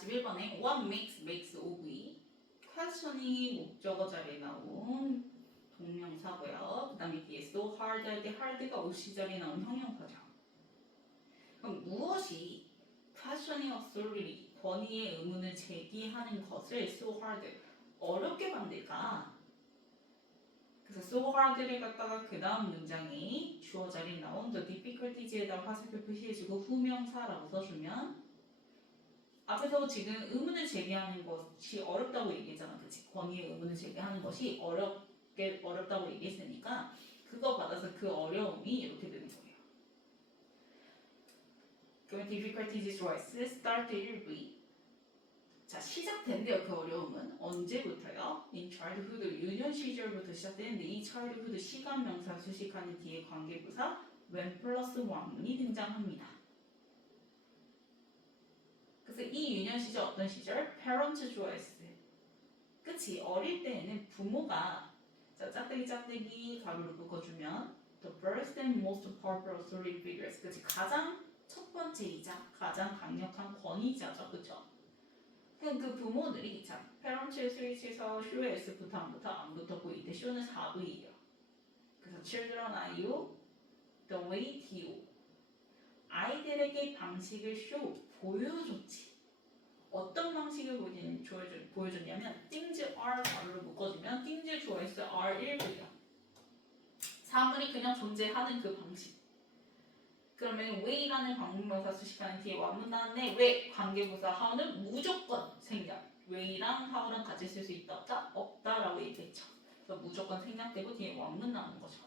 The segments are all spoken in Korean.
41번에 what makes OV question이 목적어 자리에 나온 동명사고요. 그 다음에 뒤에서도 hard 할 때 hard가 OC 자리에 나온 형용사죠. 그럼 무엇이 questioning authority 권위의 의문을 제기하는 것을 so hard 어렵게 만들까? 그래서 so hard를 갖다가 그 다음 문장이 주어 자리에 나온 the difficulties에다가 화살표 표시해주고 후명사라고 써주면 앞에서 지금 의문을 제기하는 것이 어렵다고 얘기했잖아. 그치? 권위의 의문을 제기하는 것이 어렵다고 얘기했으니까 그거 받아서 그 어려움이 이렇게 되는 거예요. 그러면 difficulties was start 1V 자 시작된대요. 그 어려움은 언제부터요? in childhood 유년 시절부터 시작되는데 이 childhood 시간 명사 수식하는 뒤에 관계부사 when 플러스 왕문이 등장합니다. 그래서 이 유년 시절 어떤 시절? parents 좋아했어. 그치? 어릴 때에는 부모가 자 짝대기 가로로 묶어주면 the first and most powerful authority figures 그치? 가장 첫 번째이자 가장 강력한 권위자죠. 그쵸? 그럼 그 부모들이 자 parents 스위치에서 show에 S부터 안 붙었고 이때 show는 4V예요. 그래서 children are you, the way to 아이들에게 방식을 show 보여줬지. 어떤 방식을 보여줬냐면 things are 가로로 묶어주면 things 좋아했어 are 1V야. 사물이 그냥 존재하는 그 방식. 그러면 way라는 관계명사 수식하는 뒤에 완문 다음에 왜 관계부사 how는 무조건 생략. way랑 how랑 같이 쓸 수 있다 없다? 없다라고 얘기했죠. 그래서 무조건 생략되고 뒤에 완문 나오는 거죠.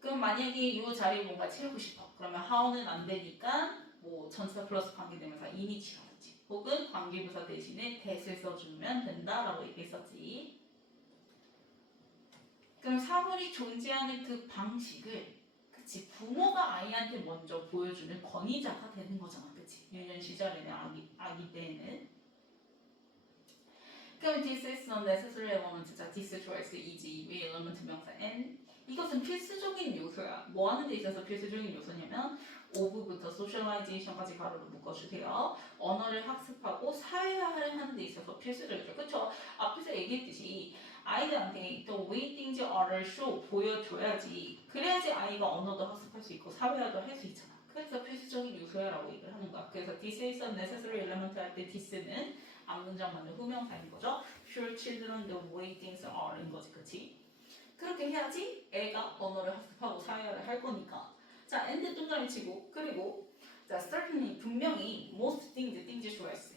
그럼 만약에 이 자리에 뭔가 채우고 싶어. 그러면 how는 안 되니까 뭐 전치사 플러스 관계대명사 이미 치라겠지. 혹은 관계부사 대신에 that을 써주면 된다라고 얘기했었지. 그럼 사물이 존재하는 그 방식을 그치 부모가 아이한테 먼저 보여주는 권위자가 되는 거잖아. 그치 유년 시절에는 아기 때에는 그럼 this is not necessary element 자 this choice 이지 왜 element 명사 and 이것은 필수적인 요소야. 뭐 하는 데 있어서 필수적인 요소냐면 of부터 socialization까지 가로로 묶어주세요. 언어를 학습하고 사회화를 하는 데 있어서 필수적이죠. 그쵸? 앞에서 얘기했듯이 아이들한테 the way things are를 show 보여줘야지. 그래야지 아이가 언어도 학습할 수 있고 사회화도 할 수 있잖아. 그래서 필수적인 요소야라고 얘기를 하는 거야. 그래서 this is a necessary element 할 때 this는 앞문장 맞는 후명사인 거죠. Show children the way things are인 거지, 그치? 그렇게 해야지 애가 언어를 학습하고 사회화를 할 거니까. 자, and 동그라미 치고 그리고 자, certainly 분명히 most things 좋아했어.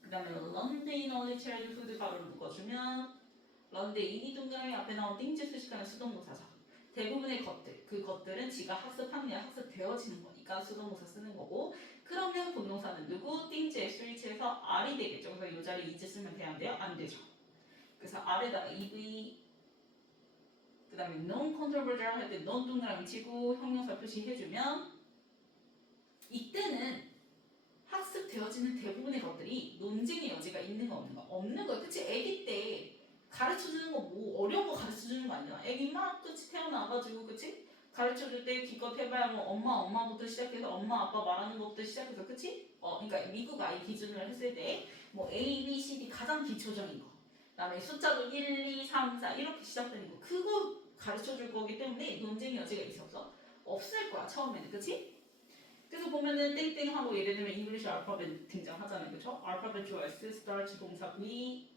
그 다음에 learn the knowledge childhood 가로를 묶어주면 learn the 이니 동그라미 앞에 나온 things 수식하는 수동동사죠. 대부분의 것들, 그 것들은 지가 학습하느냐 학습되어지는 거니까 수동동사 쓰는 거고 그러면 본동사는 누구? things의 스위치에서 R이 되겠죠. 그래서 이 자리에 is 쓰면 돼야 안 돼요? 안 되죠. 그래서 R에다가 EV 그 다음에 non-controversial 할 때 non 동그라미 치고 형용사 표시해주면 이때는 학습되어지는 대부분의 것들이 논쟁의 여지가 있는 거 없는 거? 없는 거야. 그치? 애기 때 가르쳐주는 거 뭐 어려운 거 가르쳐주는 거 아니야. 애기 막 그치? 태어나가지고 그치? 가르쳐줄 때 기껏 해봐야 뭐 엄마부터 시작해서 엄마 아빠 말하는 것부터 시작해서 그치? 그러니까 미국 아이 기준으로 했을 때 뭐 A, B, C, D 가장 기초적인 거 그 다음에 숫자도 1, 2, 3, 4 이렇게 시작되는 거 그거 가르쳐줄 거기 때문에 논쟁의 여지가 있어서 없을 거야 처음에는 그치? 그래서 보면은 땡땡하고 예를 들면 잉글리시 알파벳 등장하잖아요 그쵸? 알파벳 좋아했어 start 동사 V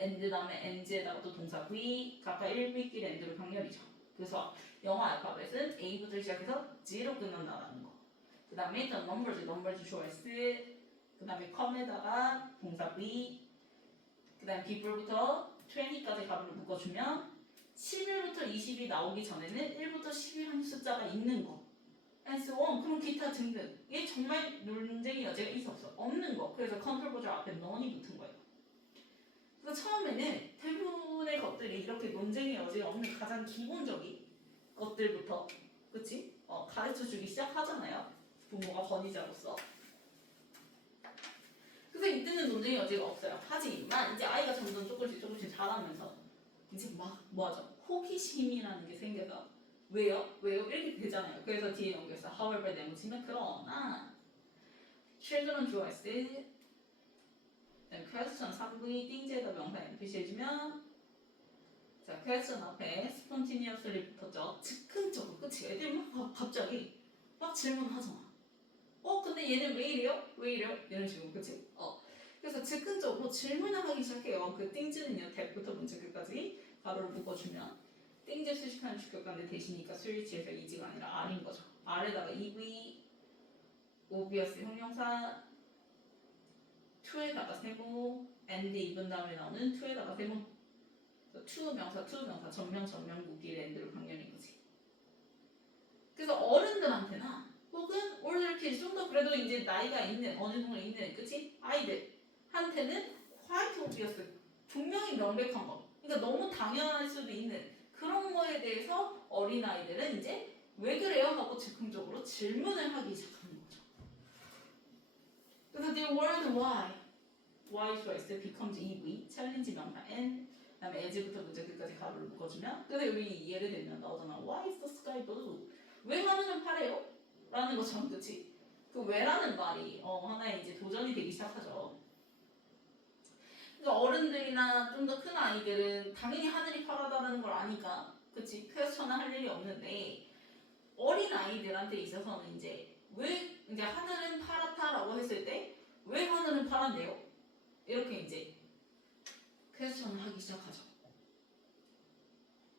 and 다음에 and에다가 또 동사 V 각각 1V끼리 and로 병렬이죠 그래서 영어 알파벳은 A부터 시작해서 G로 끝난다라는 거 그 다음에 the numbers 좋아했어 그 다음에 come에다가 동사 V 그 다음에 people부터 20까지 가로를 묶어주면 11부터 20이 나오기 전에는 1부터 10이라는 숫자가 있는 거 and so on 그럼 기타 등등 이게 정말 논쟁의 여지가 있어 없어? 없는 거 그래서 컨트롤 버전 앞에 non이 붙은 거예요 그래서 처음에는 대부분의 것들이 이렇게 논쟁의 여지가 없는 가장 기본적인 것들부터 그치? 가르쳐주기 시작하잖아요 부모가 권위자로서 그래서 이때는 논쟁의 여지가 없어요 하지만 이제 아이가 점점 조금씩 자라면서 이제 막 뭐하죠? 호기심이라는 게 생겨서 왜요? 이렇게 되잖아요. 그래서 뒤에 연결해서 however 내붙이면 그러나 children 좋아했을 그다음에 question 3V 띵제에다 명사 n 표시해주면 자 question 앞에 spontaneously 붙었죠. 즉흥적으로 그치? 애들 막 갑자기 막 질문하잖아. 근데 얘는 왜 이래요? 왜 이래요? 이런 식으로 그치? 그래서 즉흥적으로 질문을 하기 시작해요. 그 띵즈는요 대부터 문제 끝까지 가로를 묶어주면 띵즈 수식하는 주격관대 대신이니까 스위치에서 이지가 아니라 R인 거죠. R에다가 EV, obvious 형용사, to에다가 세모, and 입은 다음에 나오는 to에다가 세모. to 명사, 전명, 묶기, and를 강렬인 거지. 그래서 어른들한테나 혹은 older kids 좀 더 그래도 이제 나이가 있는 어느 정도 있는 그치? 아이들한테는 quite obvious 분명히 명백한 거. 그러니까 너무 당연할 수도 있는 그런 거에 대해서 어린 아이들은 이제 왜 그래요? 하고 즉흥적으로 질문을 하기 시작하는 거죠. 그래서 the word why choice becomes EV 챌린지 명사 N 그다음에 as부터 문제 끝까지 가로를 묶어주면 근데 여기 예를 들면 나오잖아. Why is the sky blue? 왜 하늘은 파래요? 라는 것처럼 그치? 그 왜라는 말이 하나의 이제 도전이 되기 시작하죠. 그러니까 어른들이나 좀 더 큰 아이들은 당연히 하늘이 파랗다는 걸 아니까 그치? 퀘스천을 할 일이 없는데 어린 아이들한테 있어서는 이제 왜 이제 하늘은 파랗다라고 했을 때 왜 하늘은 파란데요? 이렇게 이제 퀘스천을 하기 시작하죠.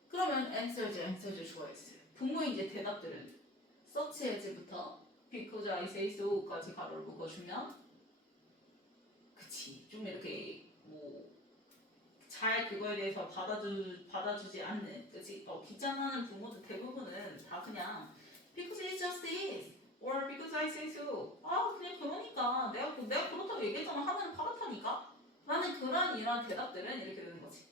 그러면 answer choice 부모의 이제 대답들은 such as부터 because I say so까지 가로를 묶어주면 그치 좀 이렇게 뭐 잘 그거에 대해서 받아주지 않는 그치 귀찮아하는 부모들 대부분은 다 그냥 because it just is or because I say so 그냥 그러니까 내가 그렇다고 얘기했잖아 하늘은 파랗다니까 라는 그런 이런 대답들은 이렇게 되는 거지.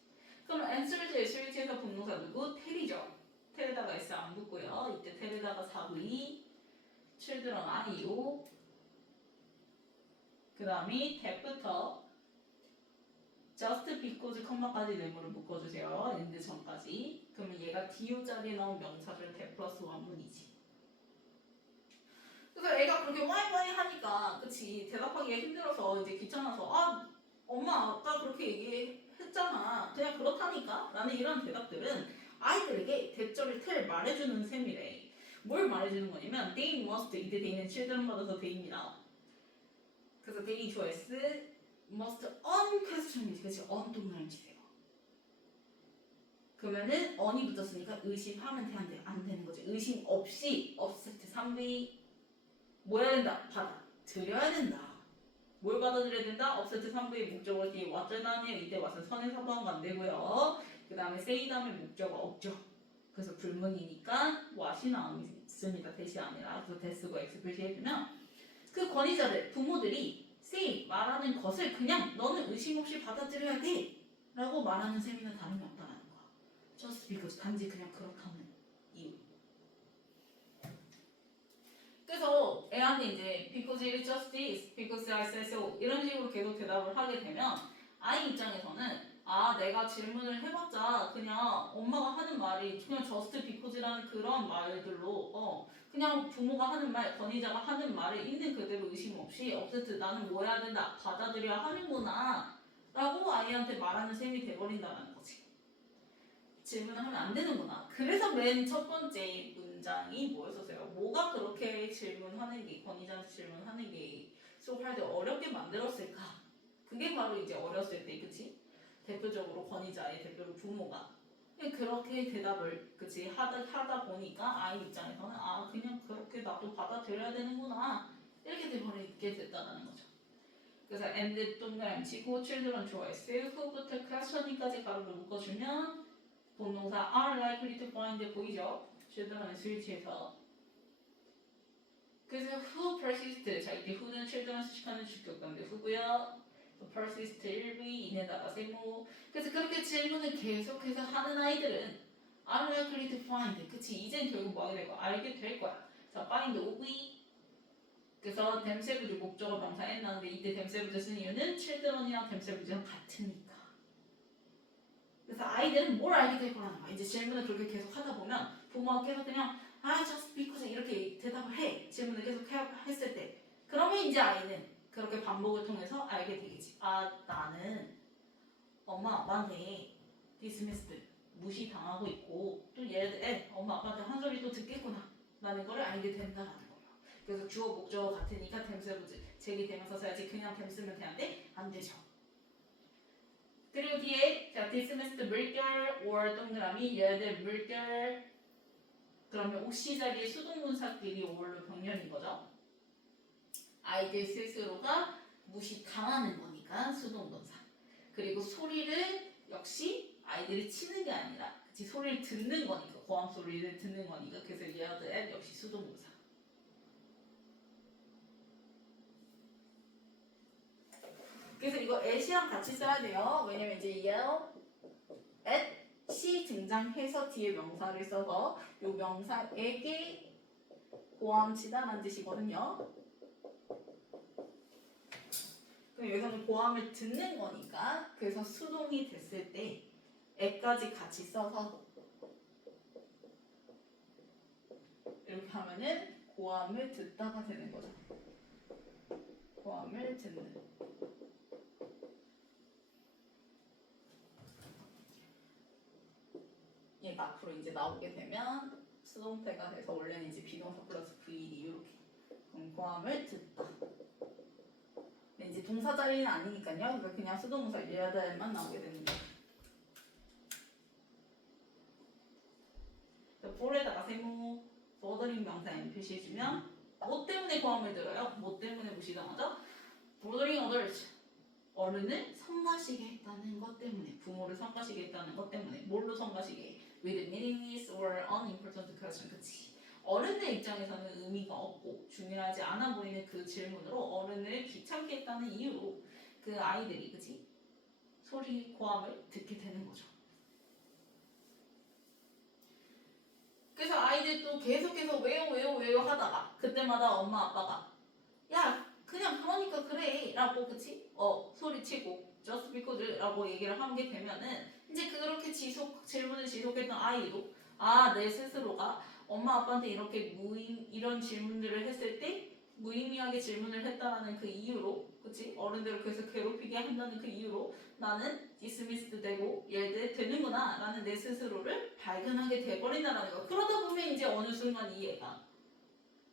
그럼 answer의 실제에서 분모사 누구? 텔이죠. 텔에다가 s 안 붙고요. 이때 텔에다가 4v children i오 그 다음에 that부터 just because 컴마까지 네모를 묶어주세요. end 전까지. 그러면 얘가 do 자리에 나온 명사절 that 플러스 원문이지. 그래서 애가 그렇게 와이 하니까 그치 대답하기가 힘들어서 이제 귀찮아서 엄마 아까 그렇게 얘기했잖아 그냥 그렇다니까 라는 이런 대답들은 아이들에게 대절을 텔 말해주는 셈이래. 뭘 말해주는 거냐면 they must 이때 they는 children 받아서 they입니다. 그래서 they choice must unquestionably 그치 on동그라미 치세요. 그러면은 on이 붙었으니까 의심하면 돼안돼 안 되는 거지. 의심 없이 offset 3v 뭐 해야 된다? 받아들여야 된다. 뭘 받아들여야 된다? offset 3v의 목적어 뒤에 what's 다음에 이때 what은 선의 사부한거 안 되고요. 그 다음에 say 다음에 목적어 없죠. 그래서 불문이니까 what이 나왔습니다. 대시 아니라 그래서 대쓰고 x 표시해주면 그 권위자들 부모들이 say 말하는 것을 그냥 너는 의심 없이 받아들여야 돼 라고 말하는 셈이나 다름이 없다는 거야. just because 단지 그냥 그렇다는 이유. 그래서 애한테 이제 because it just is, because I said so 이런 식으로 계속 대답을 하게 되면 아이 입장에서는 내가 질문을 해봤자 그냥 엄마가 하는 말이 그냥 just because라는 그런 말들로 그냥 부모가 하는 말, 권위자가 하는 말을 있는 그대로 의심 없이 offset 나는 뭐 해야 된다, 받아들여야 하는구나 라고 아이한테 말하는 셈이 돼버린다는 거지. 질문을 하면 안 되는구나. 그래서 맨 첫 번째 문장이 뭐였었어요? 뭐가 그렇게 질문하는 게 권위자한테 질문하는 게 수업할 때 어렵게 만들었을까? 그게 바로 이제 어렸을 때 그치? 대표적으로 권위자의 대표로 부모가 그렇게 대답을 그치 하다 보니까 아이 입장에서는 그냥 그렇게 나도 받아들여야 되는구나 이렇게 돼버리게 됐다는 거죠. 그래서 and 동그라미 치고 children choice who부터 questioning까지 가로를 묶어주면 동동사 are likely to find 보이죠? children의 스위치에서 그래서 who persist 자 이때 who는 children 수식하는 주격관대 who고요. persist 1위 이내다가 세모 그래서 그렇게 질문을 계속해서 하는 아이들은 are likely to find 그치 이젠 결국 뭐 하게 될 거야? 알게 될 거야. 자 find 오비 그래서 댐세부즈 목적어 명사 n 나오는데 이때 댐세부즈 쓴 이유는 children이랑 댐세부즈랑 같으니까. 그래서 아이들은 뭘 알게 될 거라는 거야. 이제 질문을 그렇게 계속 하다 보면 부모가 계속 그냥 just because 이렇게 대답을 해. 질문을 계속 했을 때 그러면 이제 아이는 그렇게 반복을 통해서 알게 되겠지. 아, 나는 엄마 아빠한테 dismissed 무시당하고 있고 또 얘들 엄마 아빠한테 한 소리 또 듣겠구나 라는 걸 알게 된다라는 거예요. 그래서 주어 목적어 같으니까 댐셀부즈 제기되면서 써야지. 그냥 댐 쓰면 되는데 안 되죠. 그리고 뒤에 자 dismissed 물결 or 동그라미 얘들 물결 그러면 옥시 자리에 수동문사끼리 or로 병렬인 거죠. 아이들 스스로가 무시당하는 거니까 수동동사. 그리고 소리를 역시 아이들이 치는 게 아니라 그치 소리를 듣는 거니까 고함 소리를 듣는 거니까 그래서 얘들 역시 수동동사. 그래서 이거 at이랑 같이 써야 돼요. 왜냐면 이제 yell, at이 등장해서 뒤에 명사를 써서 이 명사에게 고함 치다라는 뜻이거든요. 그럼 여기서는 고함을 듣는 거니까 그래서 수동이 됐을 때 애까지 같이 써서 이렇게 하면은 고함을 듣다가 되는 거죠. 고함을 듣는. 얘가 앞으로 이제 나오게 되면 수동태가 돼서 원래는 이제 비동사 플러스 VD 이렇게. 그럼 고함을 듣다. 근데 이제 동사 자리는 아니니까요. 그래서 그냥 수동사 얘들만 나오게 되는 거예요. 볼에다가 세모 보더링 명사 M 표시해주면 뭐 때문에 고함을 들어요? 뭐 때문에 무시당하죠? bothering others 어른을 성가시게 했다는 것 때문에 부모를 성가시게 했다는 것 때문에 뭘로 성가시게 해? with meaningless or unimportant question 그치? 어른들 입장에서는 의미가 없고 중요하지 않아 보이는 그 질문으로 어른을 귀찮게 했다는 이유로 그 아이들이 그치? 소리 고함을 듣게 되는 거죠. 그래서 아이들도 계속해서 왜요 하다가 그때마다 엄마 아빠가 야 그냥 그러니까 그래 라고 그치? 소리치고 just because 라고 얘기를 하게 되면은 이제 그렇게 질문을 지속했던 아이도 아 내 스스로가 엄마 아빠한테 이렇게 이런 질문들을 했을 때 무의미하게 질문을 했다라는 그 이유로 그치? 어른들을 그래서 괴롭히게 한다는 그 이유로 나는 dismissed 되고 얘들 되는구나 라는 내 스스로를 발견하게 돼버린다라는 거. 그러다 보면 이제 어느 순간 이 애가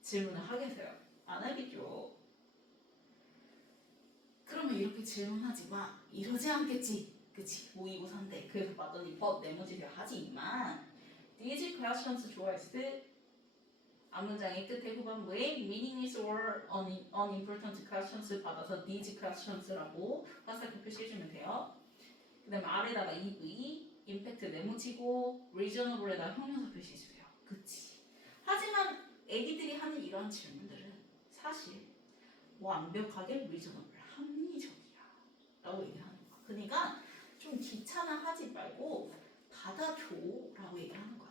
질문을 하게 돼요. 안 하겠죠. 그러면 이렇게 질문하지 마. 이러지 않겠지. 그치? 모의고사인데. 그래서 봤더니 네모지세요. 하지만 these questions 좋아했을 때 앞문장의 끝에 후반부에 meaningless or unimportant questions 받아서 these questions라고 화살표 표시해주면 돼요. 그 다음에 아래다가 EV, impact 네모치고 reasonable에다가 형용사 표시해주세요. 그치? 하지만 애기들이 하는 이런 질문들은 사실 완벽하게 reasonable, 합리적이야 라고 얘기하는 거야. 그러니까 좀 귀찮아하지 말고 받아줘 라고 얘기하는 거야.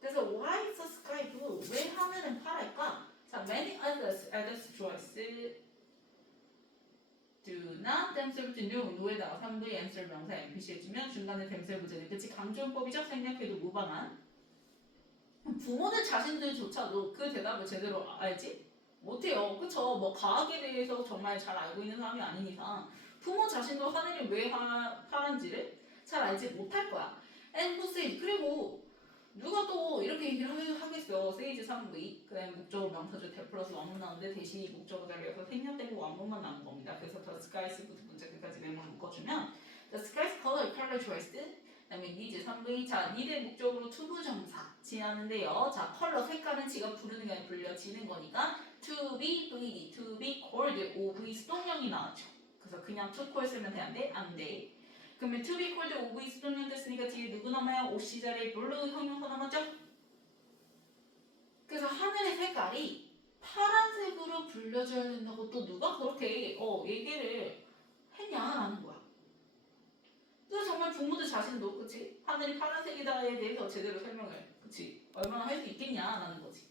그래서 why is the sky blue? 왜 하늘은 파랄까? 자, many others choice do not themselves know no에다가 3V answer 명사 NPC 해주면 중간에 themselves 부제는 그치 강조용법이죠? 생략해도 무방한 부모들 자신들조차도 그 대답을 제대로 알지? 못해요. 그쵸? 뭐 과학에 대해서 정말 잘 알고 있는 사람이 아닌 이상 부모 자신도 하늘이 왜 파란지를 잘 알지 못할 거야. And who said? 그리고 누가 또 이렇게 얘기를 하겠어. 세이지 3V 그 다음에 목적어 명사절 대 플러스 완문 나오는데 대신 목적어 자리에서 생략되고 완문만 나온 겁니다. 그래서 the skies부터 문제 끝까지 내만 묶어주면 the skies color choice 그 다음에 needs 3V 자 need의 목적으로 투부정사 지나는데요. 자 컬러 색깔은 지가 부르는 게 아니라 불려지는 거니까 to be bleed, to be cold OV 수동형이 나왔죠. 그래서 그냥 to cold 쓰면 되는데 안 돼. 그러면 to be cold OV 수동형 됐으니까 뒤에 누구 남아요? 옷 시절에 블루 형용사 남았죠? 그래서 하늘의 색깔이 파란색으로 불려져야 된다고 또 누가 그렇게 얘기를 했냐라는 거야. 그래서 정말 부모들 자신도 그치? 하늘이 파란색이다에 대해서 제대로 설명을 그치? 얼마나 할 수 있겠냐라는 거지.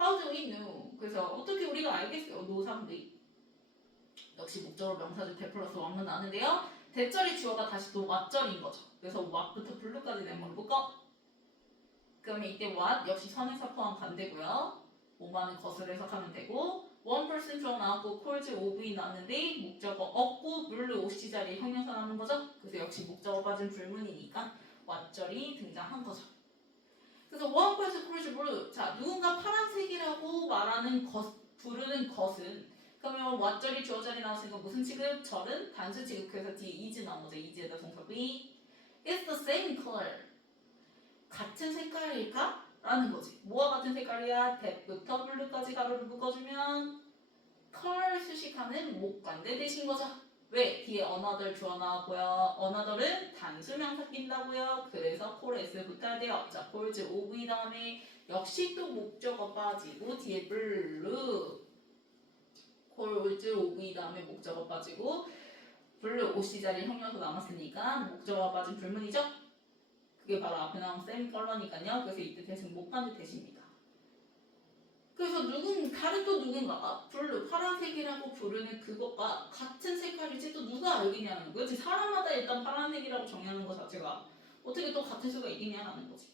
How do we know? 그래서 어떻게 우리가 알겠어요? no 3V 역시 목적으로 명사절 대 플러스 완문 나는데요. 대절의 주어가 다시 또 what절인 거죠. 그래서 what부터 blue까지 내면 묶어. 그러면 이때 what 역시 선행사 포함 간대고요. 뭐만은 것을 해석하면 되고 one person 주어 나왔고 cause of이 나왔는데 목적어 없고 물로 OC 자리에 형용사 나오는 거죠. 그래서 역시 목적어 빠진 불문이니까 왓절이 등장한 거죠. 그래서 one person cause blue. 자, 누군가 파란색이라고 말하는 것, 부르는 것은 그러면 왓절이 주어 자리 나왔으니까 무슨 취급? 절은 단수 취급. 그래서 뒤에 is 나온 거죠. is에다 동사 be. It's the same color. 같은 색깔일까? 라는 거지. 뭐와 같은 색깔이야? that부터 blue까지 가로를 묶어주면 color 수식하는 목관대 대신 거죠. 왜? 뒤에 another 주어 나왔고요. another은 단수 명사 낀다고요. 그래서 core s 붙어야 돼요. 자, cause of 다음에 역시 또 목적어 빠지고 뒤에 blue cause of 다음에 목적어 빠지고 blue OC 자리 형용사 남았으니까 목적어 빠진 불문이죠. 그게 바로 앞에 나온 세미컬러니까요. 그래서 이때 대신 목관대 대신입니다. 그래서 다른 또 누군가가 블루 파란색이라고 부르는 그것과 같은 색깔일지 또 누가 알겠냐는 거지. 사람마다 일단 파란색이라고 정의하는 것 자체가 어떻게 또 같을 수가 있겠냐는 거지.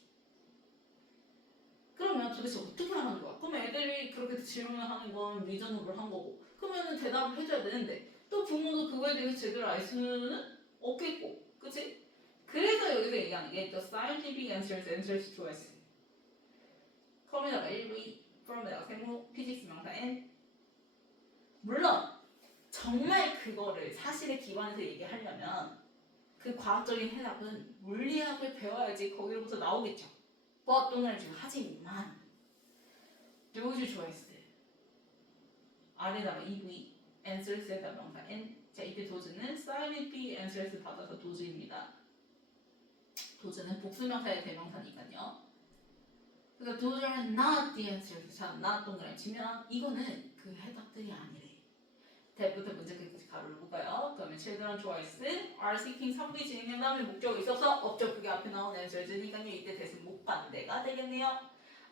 그러면 도대체 어떻게 하는 거야? 그럼 애들이 그렇게 질문을 하는 건 리저너블 한 거고 그러면은 대답을 해줘야 되는데 또 부모도 그거에 대해서 제대로 알 수는 없겠고 그치? 그래서 여기서 얘기하는 게 the scientific answers choice 컴에다가 1V form에다가 세모 피직스 명사 N 물론 정말 그거를 사실에 기반해서 얘기하려면 그 과학적인 해답은 물리학을 배워야지 거기로부터 나오겠죠. 또는 지금 하지만 those choice 아래다가 EV answers에다 명사 N 자 이때 도즈는 scientific answers 받아서 도즈입니다. 도즈는 복수명사의 대명사니까요. 그래서 those are not the answers. 자, not 동그라미 치면 이거는 그 해답들이 아니래. 대부터 문제 끝까지 가로를 묶어요. 그러면 children choice are seeking 3부 진행된 다음에 목적이 있어서 없죠. 그게 앞에 나온 answers니까요. 이때 대신 목반대가 되겠네요.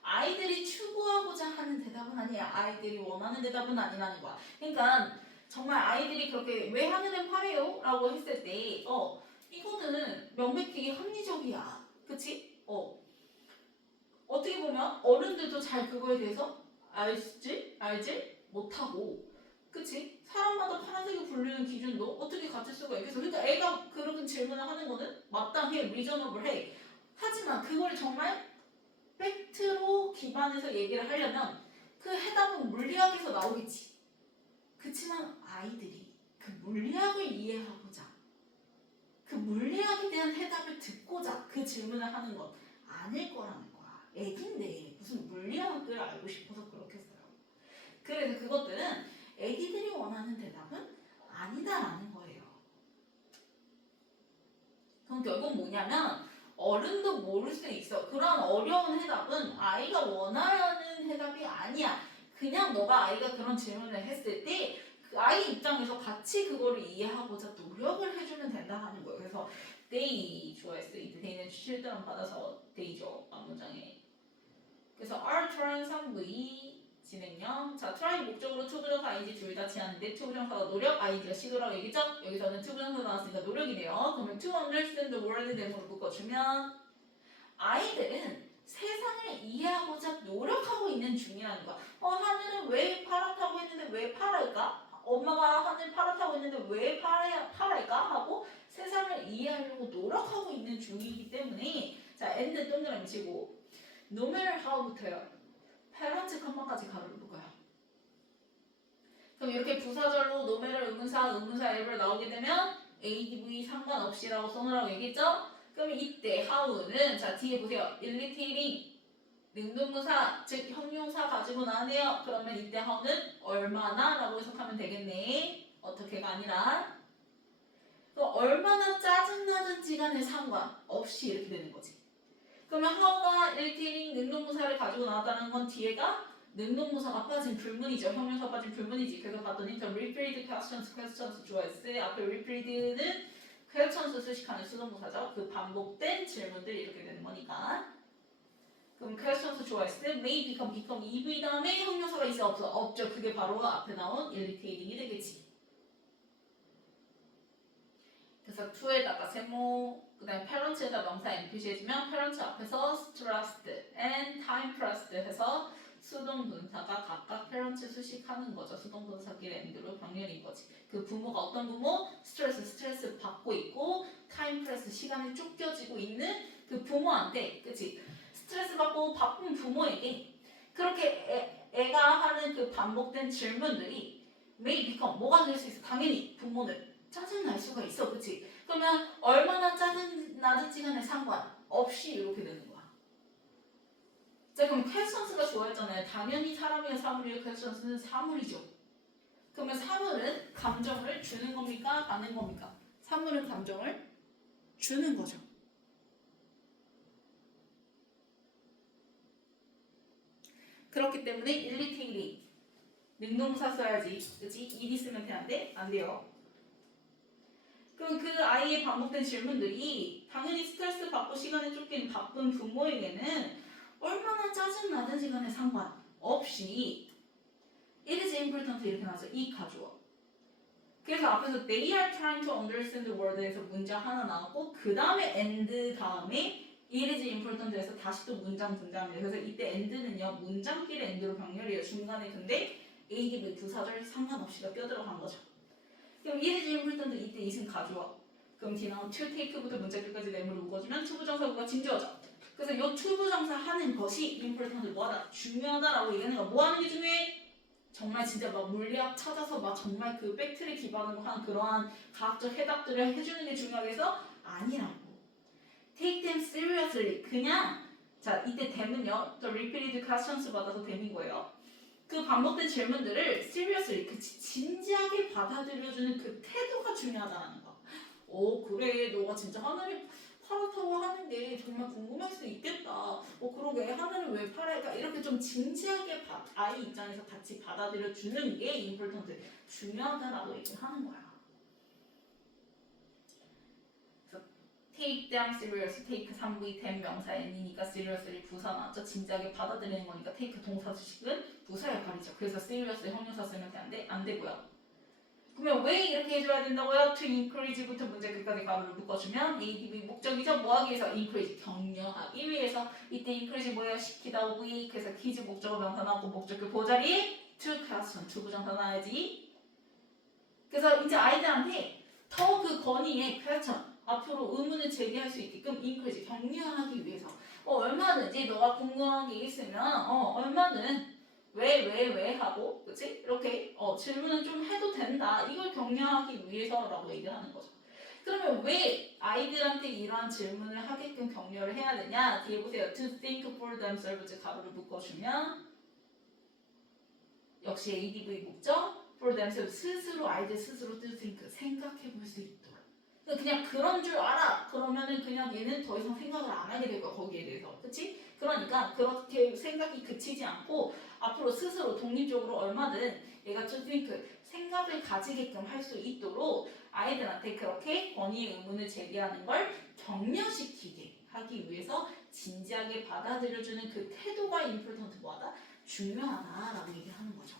아이들이 추구하고자 하는 대답은 아니야. 아이들이 원하는 대답은 아니라는 거야. 그러니까 정말 아이들이 그렇게 왜 하늘은 파래요? 라고 했을 때 이거는 명백히 합리적이야. 그치? 어떻게 보면 어른들도 잘 그거에 대해서 알지 못하고 그치? 사람마다 파란색이 분류는 기준도 어떻게 같을 수가 있겠어. 그러니까 애가 그런 질문을 하는 거는 마땅해, 리저너블해. 하지만 그걸 정말 팩트로 기반해서 얘기를 하려면 그 해답은 물리학에서 나오겠지. 그치만 아이들이 그 물리학을 이해하고자 그 물리학에 대한 해답을 듣고자 그 질문을 하는 건 아닐 거라는 거야. 애기인데 무슨 물리학을 알고 싶어서 그렇겠어요. 그래서 그것들은 애기들이 원하는 대답은 아니다라는 거예요. 그럼 결국 뭐냐면 어른도 모를 수 있어. 그런 어려운 해답은 아이가 원하는 해답이 아니야. 그냥 너가 아이가 그런 질문을 했을 때 그 아이 입장에서 같이 그거를 이해하고자 노력을 해주면 된다 하는 거예요. 그래서 they 좋아했어요. 이때 they는 children 받아서 they죠. 앞문장에. 그래서 are trying 3V 진행형. 자, try 목적으로 투부정사 ing 둘 다 취하는데 투부정사가 노력, ing가 시도라고 얘기죠? 여기서는 투부정사 나왔으니까 노력이네요. 그러면 to understand the world 대목으로 묶어주면 아이들은 세상을 이해하고자 노력하고 있는 중이라는 거야. 하늘은 왜 파랗다고 했는데 왜 파랄까? 엄마가 하늘 파랗다고 했는데 왜 파랄까? 하고 세상을 이해하려고 노력하고 있는 중이기 때문에 자, and 동그라미 치고 no matter how부터요. parent 컴마까지 가로를 묶어요. 그럼 이렇게 부사절로 no matter 의문사 앱을 나오게 되면 adv 상관없이라고 써놓으라고 얘기했죠? 그러면 이때 how는 자 뒤에 보세요. irritating 능동무사 즉 형용사 가지고 나왔네요. 그러면 이때 how는 얼마나 라고 해석하면 되겠네. 어떻게가 아니라 얼마나 짜증나든지 간에 상관없이 이렇게 되는 거지. 그러면 how가 irritating 능동무사를 가지고 나왔다는 건 뒤에가 능동무사가 빠진 불문이죠. 형용사 빠진 불문이지. 그래서 봤더니 repeated questions 좋아했어요. 앞에 repeated는 questions 수식하는 수동무사죠. 그 반복된 질문들이 이렇게 되는 거니까. 그럼 questions 좋아했을 때 may become EV 다음에 형용사가 있어 없어? 없죠. 그게 바로 앞에 나온 irritating이 되겠지. 그래서 to에다가 세모 그 다음에 parents에다 명사 N 표시해주면 parents 앞에서 stressed and time pressed 해서 수동동사가 각각 패런트 수식하는 거죠. 수동동사끼리 엔드로 병렬인 거지. 그 부모가 어떤 부모? 스트레스 받고 있고 타임 프레스 시간이 쫓겨지고 있는 그 부모한테, 그치? 스트레스 받고 바쁜 부모에게 그렇게 애가 하는 그 반복된 질문들이 may become 뭐가 될 수 있어? 당연히 부모는 짜증날 수가 있어, 그치? 그러면 얼마나 짜증 나든지 간에 상관없이 이렇게 되는 거야. 자, 그럼 퀘스천스가 좋아했잖아요. 당연히 사람이야 사물이야. 퀘스천스는 사물이죠. 그러면 사물은 감정을 주는 겁니까? 받는 겁니까? 사물은 감정을 주는 거죠. 그렇기 때문에 irritating 능동사 써야지, 그치? ed 쓰면 되는데 안 돼요. 그럼 그 아이의 반복된 질문들이 당연히 스트레스 받고 시간에 쫓긴 바쁜 부모에게는 얼마나 짜증나든지 간에 상관없이 it is important 이렇게 나와서 이 가주어. 그래서 앞에서 they are trying to understand the world에서 문장 하나 나왔고 그 다음에 and 다음에 it is important에서 다시 또 문장 등장합니다. 그래서 이때 and는요 문장끼리 and로 병렬이에요. 중간에 근데 adv 부사절 상관없이가 껴들어간 거죠. 그럼 it is important 이때 is은 가주어. 그럼 뒤나온 to take부터 문장끝까지 내물을 묶어주면 투부정사구가 진주어죠. 그래서 이 투부정사 하는 것이 important 뭐하다? 중요하다라고 얘기하는 거. 뭐 하는 게 중요해? 정말 진짜 막 물리학 찾아서 막 정말 그 팩트를 기반으로 한 그러한 과학적 해답들을 해주는 게 중요해서 아니라고. Take them seriously. 그냥 자 이때 them은요. 또 repeated questions 받아서 them인 거예요. 그 반복된 질문들을 seriously, 그 진지하게 받아들여주는 그 태도가 중요하다는 거. 오 그래 너가 진짜 하늘이 파랗다고 하는 게 정말 궁금할 수 있겠다. 그러게 하늘은 왜 파랄까? 이렇게 좀 진지하게 아이 입장에서 같이 받아들여 주는 게 important 중요하다라고 얘기하는 거야. 그래서 take them serious, take 3부의 them 명사 n이니까 seriously 부사 나왔죠. 진지하게 받아들이는 거니까 take 동사 주식은 부사 역할이죠. 그래서 seriously 형용사 쓰면 안 되고요. 그러면 왜 이렇게 해줘야 된다고요? to encourage부터 문제 끝까지 가로를 묶어주면 ADV 목적이죠. 뭐하기 위해서? encourage 격려하기 위해서. 이때 encourage 뭐예요? 시키다 오브이. 그래서 키즈 목적어 명사 나오고 목적격 보자리 to question 투부정사 나와야지. 그래서 이제 아이들한테 더 그 건의의 question 앞으로 의문을 제기할 수 있게끔 encourage 격려하기 위해서 얼마든지 너가 궁금한 게 있으면 얼마든 왜 하고 그치? 이렇게 질문은 좀 해도 된다. 이걸 격려하기 위해서라고 얘기를 하는 거죠. 그러면 왜 아이들한테 이러한 질문을 하게끔 격려를 해야 되냐? 뒤에 보세요. To think for themselves 가로를 묶어주면 역시 ADV 목적 for themselves 스스로 아이들 스스로 to think 생각해 볼 수 있도록. 그냥 그런 줄 알아. 그러면은 그냥 얘는 더 이상 생각을 안 하게 될 거야. 거기에 대해서. 그치? 그러니까 그렇게 생각이 그치지 않고 앞으로 스스로 독립적으로 얼마든 얘가 to think 생각을 가지게끔 할 수 있도록 아이들한테 그렇게 권위의 의문을 제기하는 걸 격려시키게 하기 위해서 진지하게 받아들여주는 그 태도가 important 뭐하다? 중요하다라고 얘기를 하는 거죠.